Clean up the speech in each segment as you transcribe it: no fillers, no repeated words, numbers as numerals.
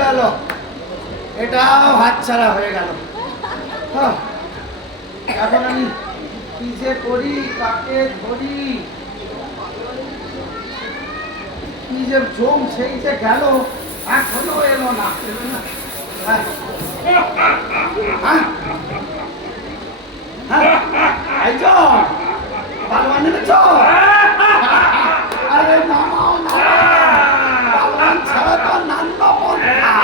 গেল, এটা হাতছাড়া হয়ে গেল। এখন আমি কি যে করি, কাকে ধরি, কি যে জম সেই যে গেল, এখনো এলো না। পালোয়ান নেমেছ? আরে নামাও না, পালোয়ান ছাড়া তো নান্য পন্থা।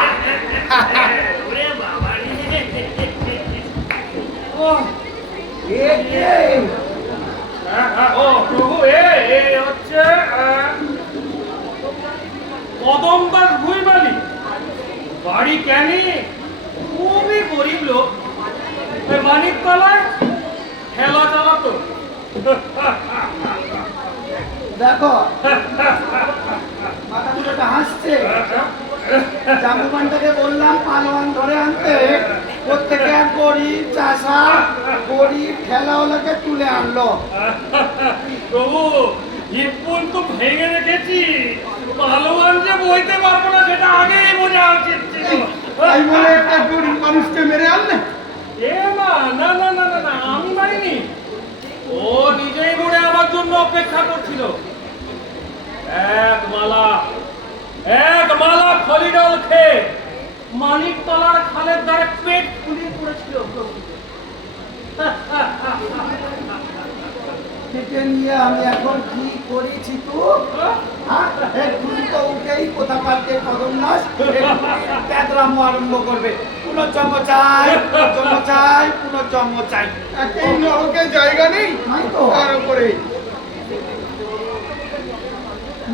কদমদাস ভুইমালি, বাড়ি কেনি, খুবই গরিব লোক। ওই মানিক তলায় খেলা চালাতো। দেখো মাথা মুখটা হাসছে। জামুবানটাকে বললাম পালোয়ান ধরে আনতে, প্রত্যেকে গরিব চাষা, গরিব ঠেলাওয়ালাকে তুলে আনলো। প্রভু, ইপুন তো ভেঙে রেখেছি, পালোয়ান যে বইতে পারবো না সেটা আগেই বোঝা উচিত ছিল। তাই বলে একটা গরিব মানুষকে মেরে আনলে? এ মা, না না না না না, আমি মারিনি। ও নিজেই মরে আমার জন্য অপেক্ষা করছিল। এক মালা খলিডল খেয়ে মানিক তলার খালের দ্বারে পেট ফুলিয়ে পড়েছিল। কেটে নিয়ে আমি এখন কি করেছি তুই তো উঠেই কোথা পারতে কদম নাস প্যাদরাম আরম্ভ করবে। পুনর্জন্ম চাই, পুনর্জন্ম চাই, পুনর্জন্ম চাই। এই নরকের জায়গা নেই তার উপরে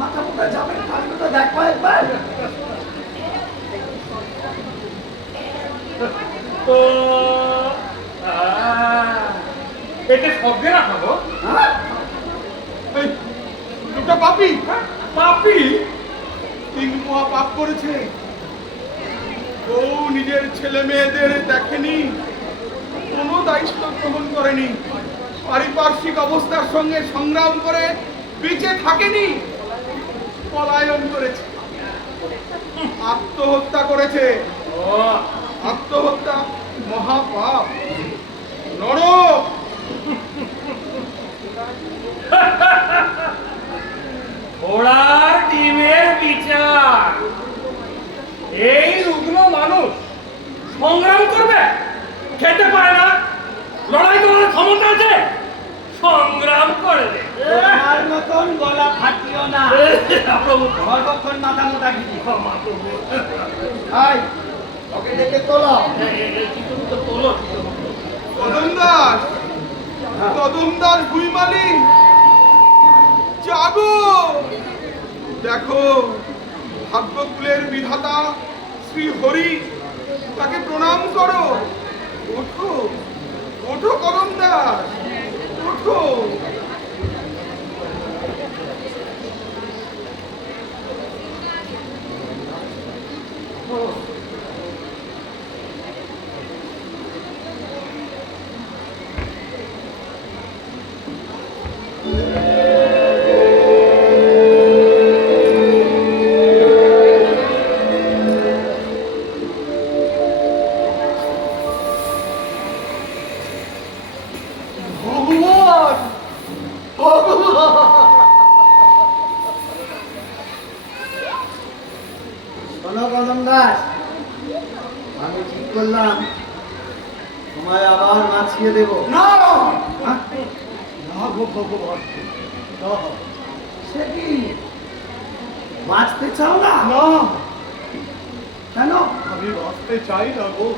মাথা মুখে যাবে, কাজটা দেখো একবার। তো এতে শব্দে না খাবো। এটা পাপি, পাপি তিন মহা পাপ করেছে। ও নিজের ছেলে মেয়েদের দেখেনি, কোনো দায়িত্ব গ্রহণ করেনি, পারিপার্শ্বিক অবস্থার সঙ্গে সংগ্রাম করে বেঁচে থাকেনি, পলায়ন করেছে, আত্মহত্যা করেছে। আত্মহত্যা মহাপাপ, নরক। ঘোড়ার ডিমের বিচার। এই রুগ্ন মানুষ সংগ্রাম করবে, খেতে পায় না, লড়াই করার ক্ষমতা আছে, সংগ্রাম করবে। তোমার মতন গলা ফাটিও না, সর্বক্ষণ মাথা মোটা গিরি। ওকে দেখে তোলো। কদমদাস, কদমদাস ভুইমালি, জাগো, দেখো ভাগ্যকুলের বিধাতা শ্রী হরি, তাকে প্রণাম করো। ওঠো, ওঠো কদমদাস, ওঠো। আমি ঠিক করলাম তোমায় আবার নাচিয়ে দেবো। না ভগবান, সে কি বাঁচতে চাও না? কেন? আমি বাঁচতে চাই না গো,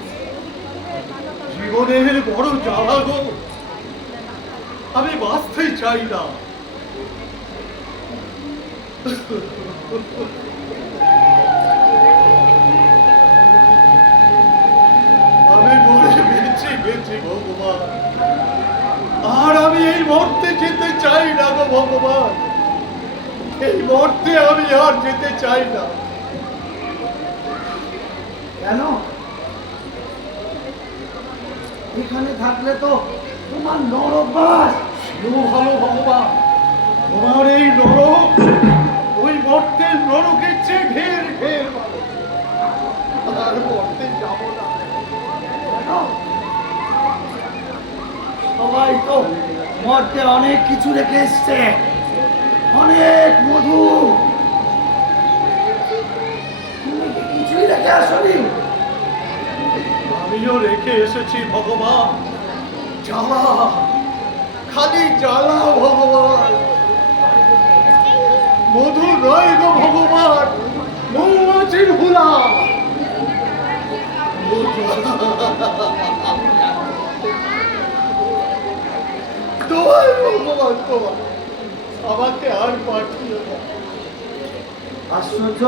জীবনের বড় জ্বালা গো, আমি বাঁচতে চাই না। আমি মরে বেঁচে গেছি ভগবান, আর আমি এই মুহূর্তে যেতে চাই না গো ভগবান, এই মুহূর্তে আমি আর যেতে চাই না। কেন? এখানে থাকলে তো তোমার নরকবাস। সেও ভালো ভগবান, তোমার এই নরক ওই মর্তের নরকের চেয়ে ঢের ঢের ভালো। আর মর্তে যাবো না। সবাই তো মর্তে অনেক কিছু রেখে এসছে, অনেক মধু। তুমি কি কিছুই রেখে আসনি? আমিও রেখে এসেছি ভগবান, জ্বালা, খালি জ্বালা ভগবান। মধু নয় গো ভগবান, মৌমাছির হুলা। তোমার ভগবান, তোমার আমাকে আর পাঠিয়ে দাও। আশ্চর্য,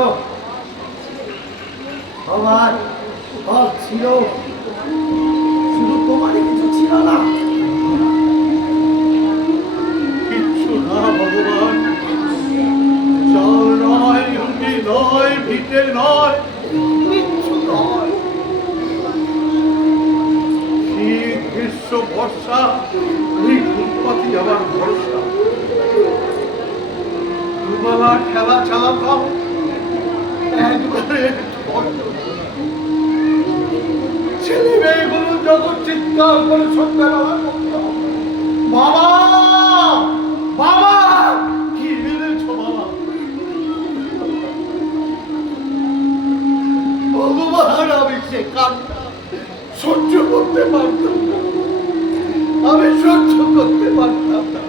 সবার সব ছিল, শুধু তোমারই কিছু ছিল না। কিচ্ছু না ভগবান, চাল নয়, রুটি নয়, ভিটে নয়, কিচ্ছু নয়। শীত, গ্রীষ্ম, বর্ষা, এই ফুটপাতি আমার ভরসা। দুবেলা খেলা চালাতাম, একবারে বন্ধ। ছেলে মেয়েগুলো যখন চিৎকার করে সন্ধ্যাবেলা করতো, বাবা বাবা, কি এনেছো বাবা? ভগবান, আমি সে কান্না সহ্য করতে পারতাম না, আমি সহ্য করতে পারতাম না।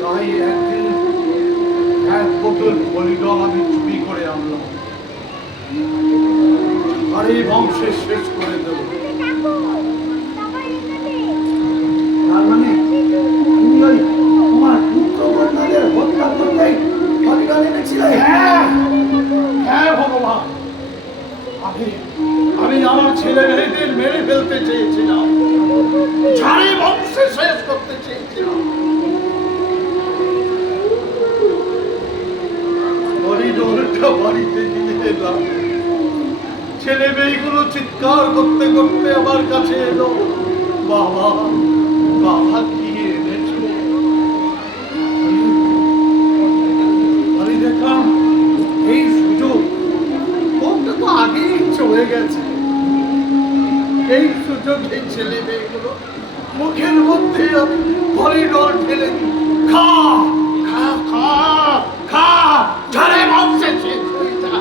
তাই একদিন এক বোতল পলিডল আমি চুরি করে আনলাম, আর এই বংশের শেষ করে দেবো। তার মানে তুমি ওই তোমার পুত্র কন্যাদের হত্যা করতেই হরিগান এনেছিলে? হ্যাঁ, হ্যাঁ ভগবান, আমি আমার ছেলে মেয়েদের মেরে ফেলতে চেয়েছিলাম, ঝাড়ি বংশে শেষ করতে চেয়েছিলাম। হরিডলটা বাড়িতে নিয়ে এলাম, ছেলে মেয়েগুলো চিৎকার করতে করতে আমার কাছে এলো, বাবা বাবা কি এনেছো? আমি দেখলাম এই সুযোগ ওটা তো আগেই চলে গেছে। এই সুযোগ এই ছেলে মেয়েগুলো মুখের মধ্যে আমি হরিডল ঢেলে দিই, খা খা খা খা, ঝাড়ে বংশে শেষ হয়ে যা।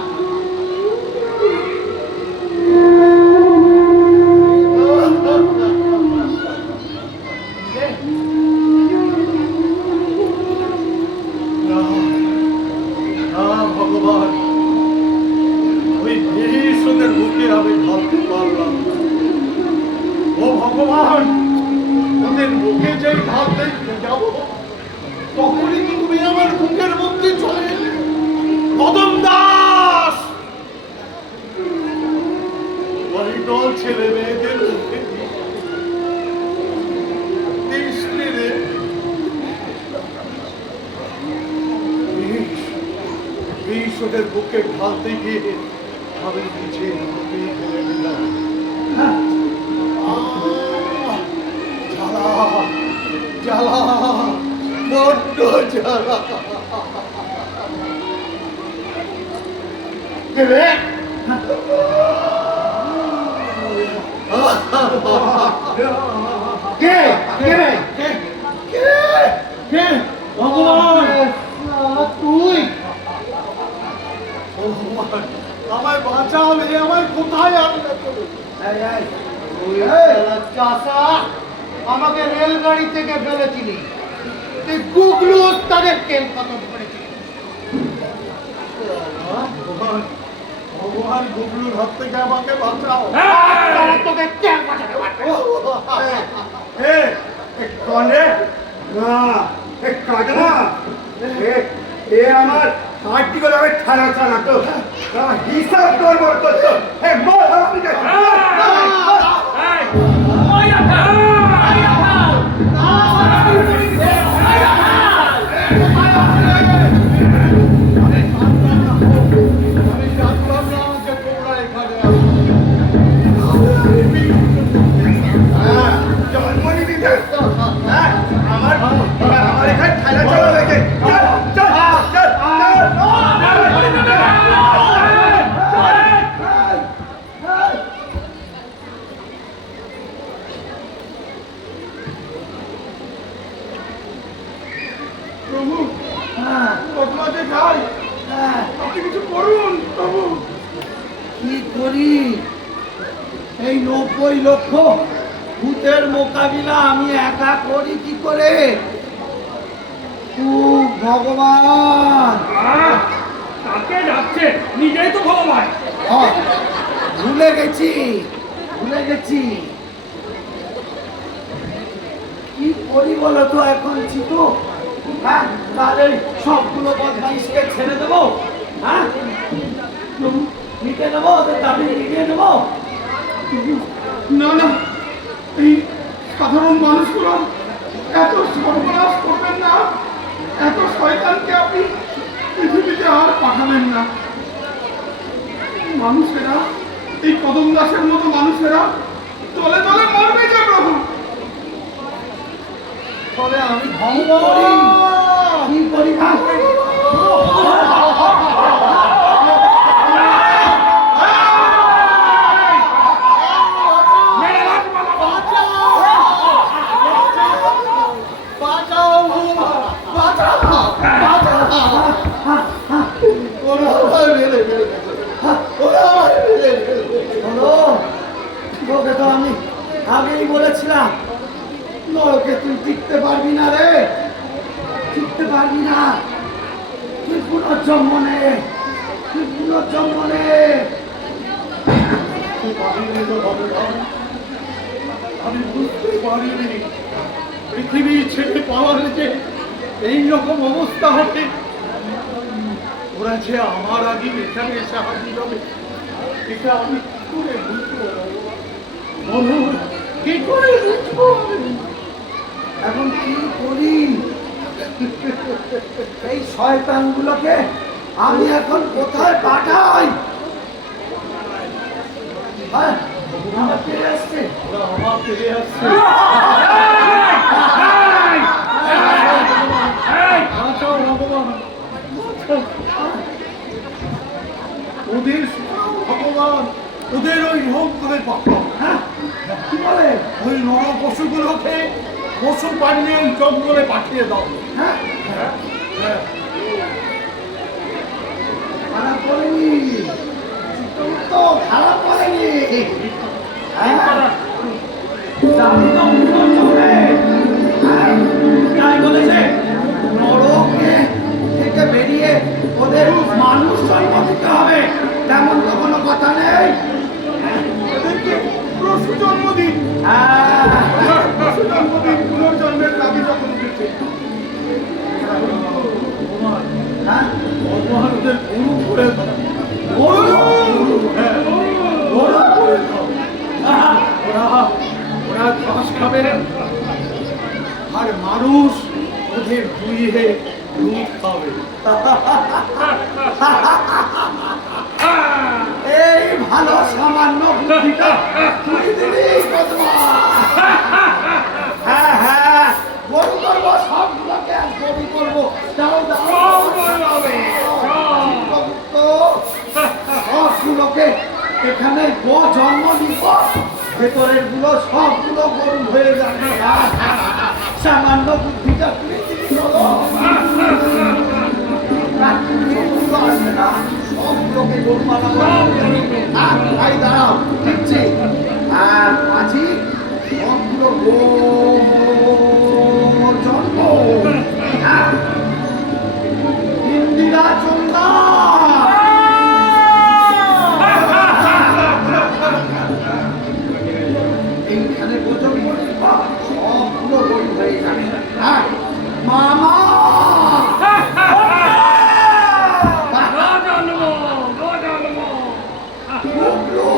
ভগবান, ওই নিঃস্বদের বুকে আমি ঢালতে পারলাম। ও ভগবান, ওদের মুখে যে ঢালতে যাব, তখনই তো তুমি আমার মুখের মধ্যে চলে এলে। কদম দাস, হরিডল ছেলে মেয়েদের মুখে ওদের বুকে ঢালতে গিয়ে আমি নিচে ফেলে দিলাম। জ্বালা জ্বালা, বড্ড জ্বালা। কে রে? কে কে রে? কে কে কে? ভগবান, তুই আমায় বাঁচাবে, আমায় কোথায় আনলে তুমি? চাষা আমাকে রেলগাড়ি থেকে ফেলেছিলি, তুই গুগলু ওস্তাদের তেল খতম করেছিলি। ভগবান, ভগবান, গুগলুর হাত থেকে আমাকে বাঁচাও। তারা তোকে তেল বাঁচাতে পারবে না। কন রে? না, কাজ না, এ আমার হাড্ডি করে আমি ছাড়া ছাড়া তো হিসাব করবো তো। আমি জানতাম না যে তোমরা এখানে আসবে। হ্যাঁ, জন্মনি দিতে। হ্যাঁ, আমার এখানে খেলা চলা হয়েছে। চল, চল, চল, চল। প্রভু হ্যাঁ, ঘটনাতে যাই, হ্যাঁ। আপনি কিছু করুন প্রভু। কি করি? এই 90 লক্ষ ভূতের মোকাবিলা আমি একা করি কি করে? ভগবান! তাকে যাচ্ছে নিজেই তো ভগবান। হ্যাঁ, ভুলে গেছি, ভুলে গেছি। কি করি বলো তো এখন চিতু? হ্যাঁ, তাহলে সবগুলো বদমাইশকে ছেড়ে দেবো? হ্যাঁ, মিটে দেবো, ওদের দাবি মিটিয়ে দেবো? না না, এই সাধারণ মানুষগুলো এত সর্বনাশ করবেন না, এত শয়তানকে আপনি পৃথিবীতে আর পাঠাবেন না। মানুষেরা, এই কদম দাসের মতো মানুষেরা দলে দলে মরবে যে প্রভু। তবে আমি ভঙ্গ করি, কি করি না? শোনো, তোকে তো আমি আগেই বলেছিলাম নরকে তুই টিকতে পারবি না রে, টিকতে পারবি না। তুই পুনর্জন্ম নে, তুই পুনর্জন্ম নে। আমি বুঝতে পারিনি পৃথিবী ছেড়ে পাওয়ার যে এইরকম অবস্থা হবে। ওরা যে আমার আগে এখানে এসে হাজির হবে, এটা আমি কি করে বুঝবো? মনোহর, কি করে বুঝবো আমি? এখন কি করি? এই শয়তানগুলোকে আমি এখন কোথায় পাঠাই? হ্যাঁ, আমার ফিরে আসছে। ওরা আমার ফিরে আসছে। বাঁচাও ভগবান, ওদের ভগবান, ওদের ওই রোগগুলোর পাঠাও। হ্যাঁ, কি বলে? ওই নর পশুগুলোকে পশু বানিয়ে ওই জঙ্গলে পাঠিয়ে দাও। হ্যাঁ, হ্যাঁ, খারাপ করেনি, তো খারাপ করেনি। হ্যাঁ, জানি তো পুনর্জন্মে। হ্যাঁ, তাই বলেছে নরকে থেকে বেরিয়ে ওদের মানুষ জন্ম দিতে হবে, তেমন তো কোনো কথা নেই। এদেরকে পশু জন্মদিন, হ্যাঁ, পশু জন্মদিন, পুনর্জন্মের দাবি যখন উঠেছে। ভগবান, হ্যাঁ, ভগবান ওদের গরু করে দাও। হ্যাঁ, গরু করে দাও। ওরা ঘাস খাবে আর মানুষ ওদের ধুয়ে দুধ খাবে। এই ভালো সামান্য বুদ্ধিটা তুই দিলি বদমাশ। হ্যাঁ, হ্যাঁ, গরু করবো, সবগুলোকে এক গরু করবো। দাও, দাও, সবগুলোকে এখানে জন্ম দিব, ভেতরের গুলো সবগুলো গরু হয়ে যাবে। সামান্য বুদ্ধিটা তুই দিলি বলো। আসবে না, সবগুলোকে গরু বানাবো। ভাই দাঁড়াও, দিচ্ছি। মাঝি সবগুলো জন্ম। ইন্দিরা চন্দা এইখানে গোচর করে সবগুলো গরু হয়ে যাবে। হ্যাঁ, মামা জন্ম, জন্ম। গুগলু!